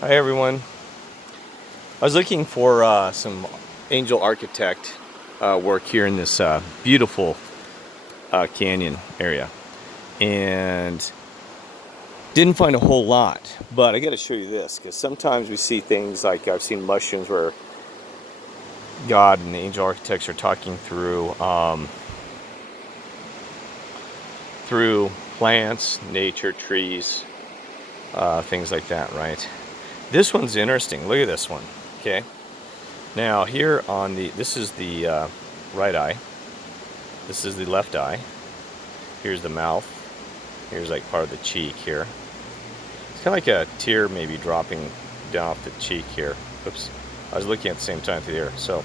Hi everyone. I was looking for some angel architect work here in this beautiful canyon area, and didn't find a whole lot. But I got to show you this, because sometimes we see things like I've seen mushrooms where God and the angel architects are talking through plants, nature, trees, things like that, right? This one's interesting. Look at this one. Okay. Now here on this is the right eye. This is the left eye. Here's the mouth. Here's like part of the cheek here. It's kind of like a tear maybe dropping down off the cheek here. Oops. I was looking at the same time through there. So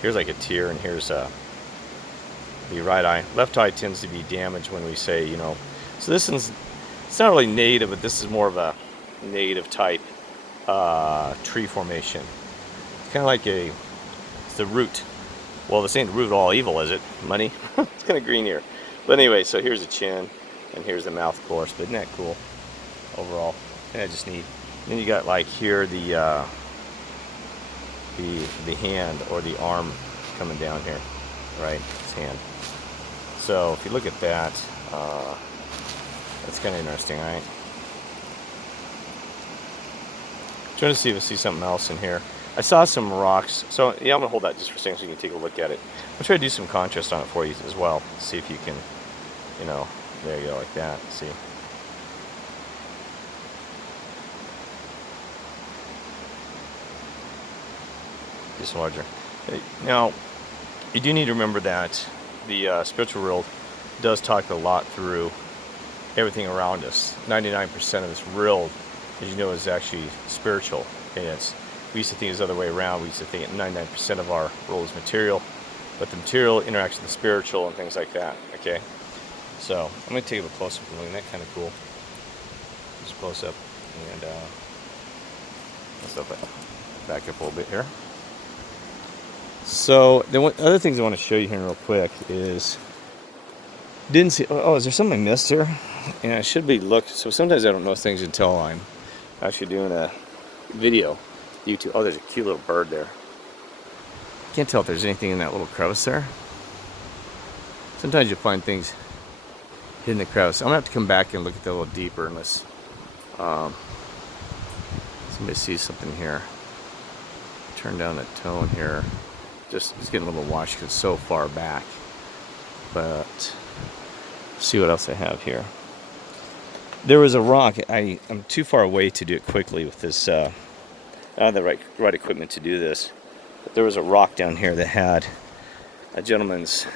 here's like a tear, and here's the right eye. Left eye tends to be damaged when we say, So this one's, it's not really native, but this is more of a native type tree formation. It's kind of like it's the root. Well, this ain't the root of all evil, is it? Money? It's kind of green here. But anyway, so here's the chin, and here's the mouth, of course. But isn't that cool overall? And I just neat. And then you got like here the hand or the arm coming down here, right? His hand. So if you look at that, that's kind of interesting, right? Trying to see if I see something else in here. I saw some rocks. So yeah, I'm gonna hold that just for a second so you can take a look at it. I'll try to do some contrast on it for you as well. See if you can, there you go, like that. See. Just larger. Now, you do need to remember that the spiritual world does talk a lot through everything around us. 99% of this world, as you know, is actually spiritual. And we used to think it's the other way around. We used to think 99% of our world is material, but the material interacts with the spiritual and things like that. Okay, so I'm going to take a close up and look. Isn't that kind of cool? Just close up, and let's back up a little bit here. So the other things I want to show you here real quick is, didn't see. Oh, is there something I missed here? And I should be looked. So sometimes I don't know things until I'm actually doing a video. YouTube. Oh, there's a cute little bird there. Can't tell if there's anything in that little crevice there. Sometimes you find things in the crevice. I'm gonna have to come back and look at that a little deeper unless somebody sees something here. Turn down the tone here. It's getting a little washed because it's so far back. But see what else I have here. There was a rock. I'm too far away to do it quickly with this. I have the right equipment to do this. But there was a rock down here that had a gentleman's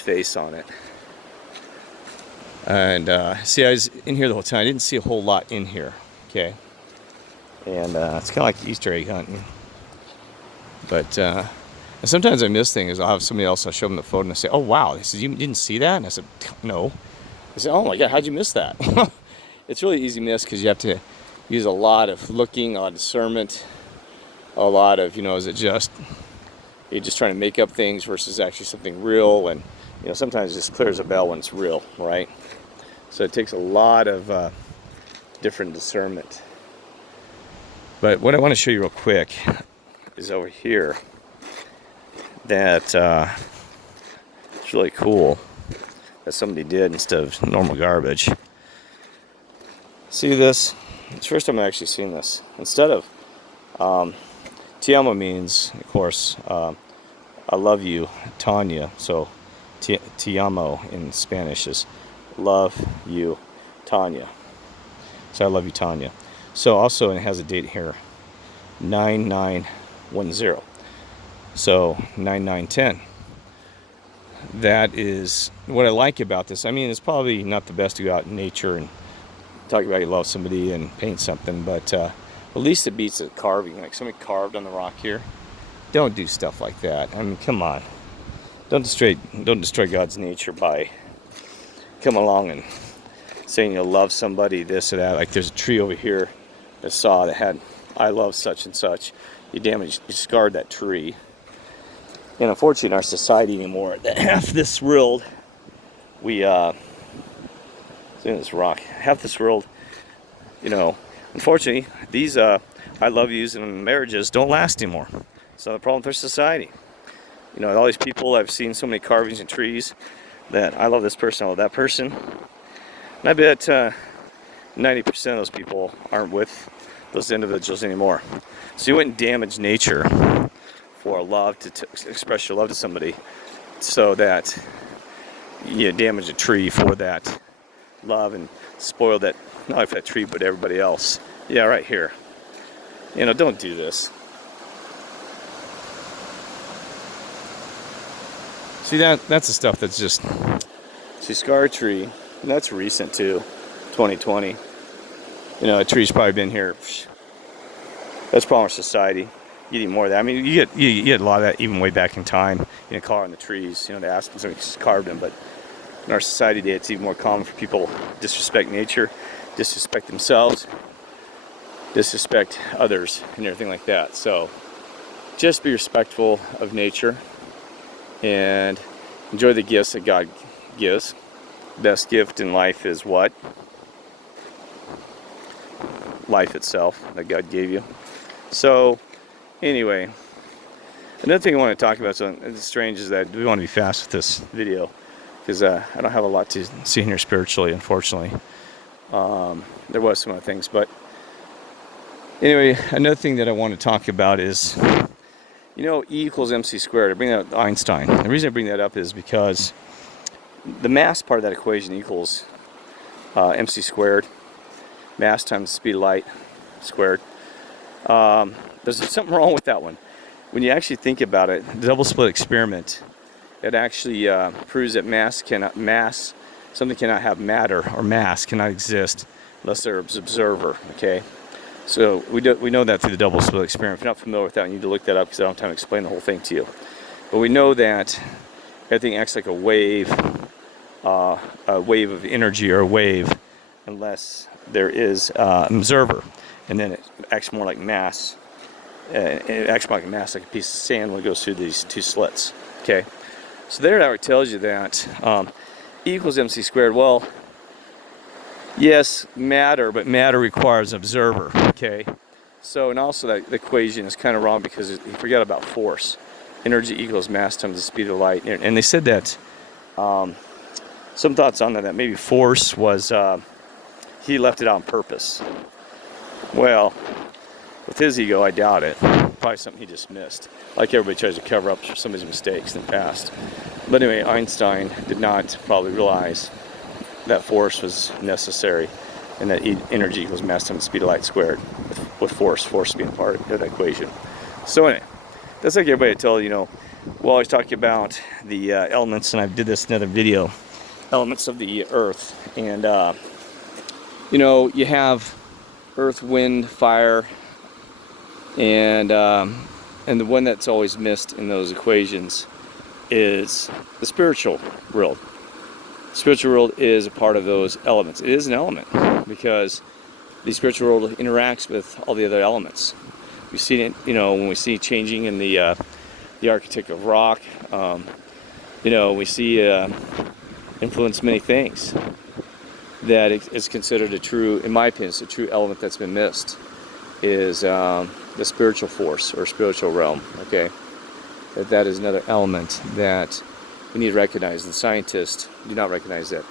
face on it. And see, I was in here the whole time. I didn't see a whole lot in here. Okay. And it's kind of like Easter egg hunting. But and sometimes I miss things. I'll have somebody else. I'll show them the photo and I say, "Oh wow!" They said, "You didn't see that?" And I said, "No." I said, "Oh my God, how'd you miss that?" It's really easy to miss because you have to use a lot of looking, a lot of discernment, a lot of, is it just, you're just trying to make up things versus actually something real. And, sometimes it just clears a bell when it's real, right? So it takes a lot of different discernment. But what I want to show you real quick is over here that it's really cool that somebody did instead of normal garbage. See this? It's the first time I've actually seen this. Instead of Te means, of course, I love you, Tanya. So te amo in Spanish is love you, Tanya. So I love you, Tanya. So also it has a date here, 9910. So 9910. That is what I like about this. I mean, it's probably not the best to go out in nature and talk about you love somebody and paint something, but at least it beats the carving. Like somebody carved on the rock here. Don't do stuff like that. I mean, come on. Don't destroy God's nature by coming along and saying you love somebody, this or that. Like there's a tree over here I saw that had "I love such and such." You scarred that tree. And unfortunately, in our society anymore, that half this world, we this rock, half this world, unfortunately, these I love yous in marriages don't last anymore. It's not a problem for society. You know, all these people, I've seen so many carvings in trees that I love this person, I love that person. And I bet 90% of those people aren't with those individuals anymore. So you wouldn't damage nature for love to express your love to somebody, so that you damage a tree for that love and spoil that, not only for that tree but everybody else. Yeah, right here. You know, don't do this. See, that's the stuff that's just, see, scar tree, and that's recent too, 2020. You know, a tree's probably been here. That's problem with society. You need more of that. I mean, you get a lot of that even way back in time. You know, carving the trees. You know, the aspens, somebody carved them. But in our society today, it's even more common for people to disrespect nature, disrespect themselves, disrespect others, and everything like that. So, just be respectful of nature and enjoy the gifts that God gives. Best gift in life is what? Life itself that God gave you. So, anyway, another thing I want to talk about, so it's strange, is that we want to be fast with this video because I don't have a lot to see here spiritually, unfortunately. There was some other things, but anyway, another thing that I want to talk about is, you know, E equals MC squared. I bring that up Einstein. The reason I bring that up is because the mass part of that equation equals MC squared, mass times the speed of light squared. There's something wrong with that one. When you actually think about it, the double slit experiment, it actually proves that something cannot have matter, or mass cannot exist unless there's an observer. Okay, so we know that through the double slit experiment. If you're not familiar with that, you need to look that up because I don't have time to explain the whole thing to you. But we know that everything acts like a wave of energy, or a wave, unless there is an observer. And then it acts more like mass. It acts more like a mass, like a piece of sand when it goes through these two slits. Okay, so there it tells you that E equals MC squared. Well, yes, matter, but matter requires an observer. Okay, so, and also that the equation is kind of wrong because you forgot about force. Energy equals mass times the speed of light. And they said that, some thoughts on that maybe force was, he left it out on purpose. Well, with his ego, I doubt it. Probably something he just missed. Like everybody tries to cover up some of his mistakes in the past. But anyway, Einstein did not probably realize that force was necessary, and that energy equals mass times the speed of light squared, with force being part of that equation. So anyway, that's like everybody tell you know, we'll always talk about the elements, and I did this in another video, elements of the earth. And, you know, you have earth, wind, fire, and the one that's always missed in those equations is the spiritual world. The spiritual world is a part of those elements. It is an element because the spiritual world interacts with all the other elements. We see it, you know, when we see changing in the architect of rock. You know, we see influence many things. That is considered a true, in my opinion, it's a true element that's been missed, is the spiritual force or spiritual realm. Okay, that is another element that we need to recognize. And scientists do not recognize that.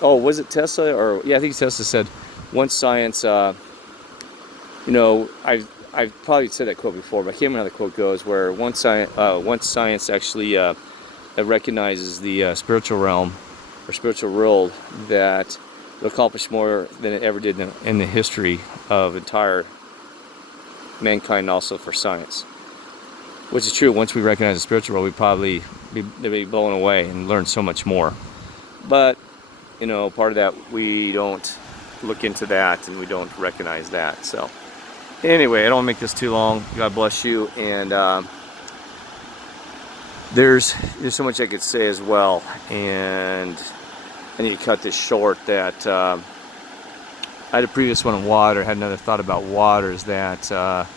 Was it Tesla? Or yeah, I think Tesla said, once science, you know, I've probably said that quote before, but I can't remember how the quote goes. Where once science actually recognizes the spiritual realm or spiritual world, that it'll accomplish more than it ever did in the history of entire mankind, and also for science. Which is true. Once we recognize the spiritual world, we'd probably be blown away and learn so much more. But, you know, part of that, we don't look into that and we don't recognize that. So, anyway, I don't want to make this too long. God bless you. And there's so much I could say as well. And I need to cut this short. That I had a previous one on water. Had another thought about water, is that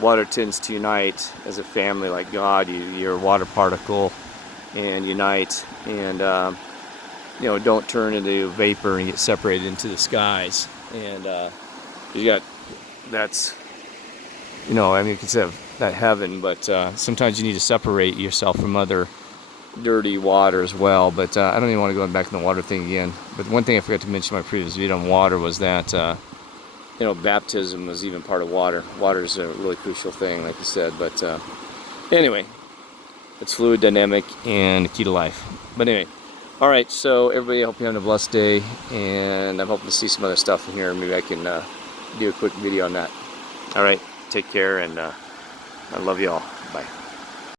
water tends to unite as a family like God. You're a water particle and unite, and you know, don't turn into vapor and get separated into the skies. And You got, that's, you know, I mean, you could say that heaven, but sometimes you need to separate yourself from other dirty water as well. But I don't even want to go back to the water thing again. But one thing I forgot to mention in my previous video on water was that, you know, baptism was even part of water. Water is a really crucial thing, like I said. But anyway, it's fluid, dynamic, and the key to life. But anyway, all right, so everybody, I hope you're having a blessed day, and I'm hoping to see some other stuff in here. Maybe I can do a quick video on that. All right, take care, and I love you all.